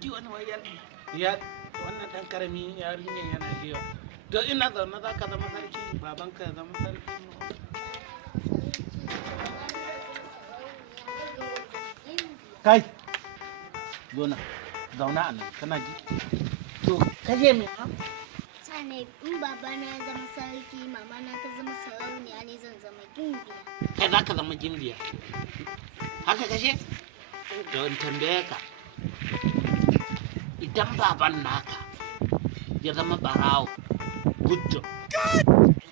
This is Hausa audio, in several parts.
ji wani wayar ya wannan dan karami yarinyar yana jiya to ina zaune za ka zama sarki babanka ya zama sarki kai zona zauna a nan kana ji to kaje me ma sane in babana ya zama sarki mama na ta zama sarauniya ne zan zama gimbiya kai za ka zama gimbiya haka kashe to in tambaye ka idan baban naka ya zama barawo gudjo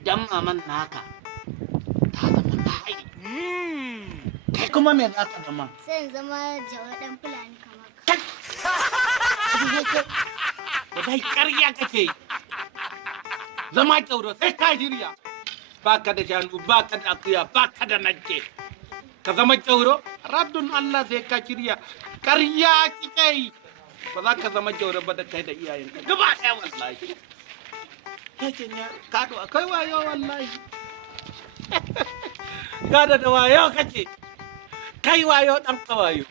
idan maman naka ta zama kai kai kuma me za ka zama sai in zama jawadan fulani kamar ka dai ƙarya kake yi zama kyauro sai ka shirya ba ka da shanu ba ka da akuya ba ka da nake ka zama kyauro raddun Allah sai ka shirya ƙarya kike yi ba za ka zama kyauro ba da kai da iyayenka gaba ɗaya wallahi kake ne kado akai wayo wallahi gada da wayo kake kai wayo dan kawayo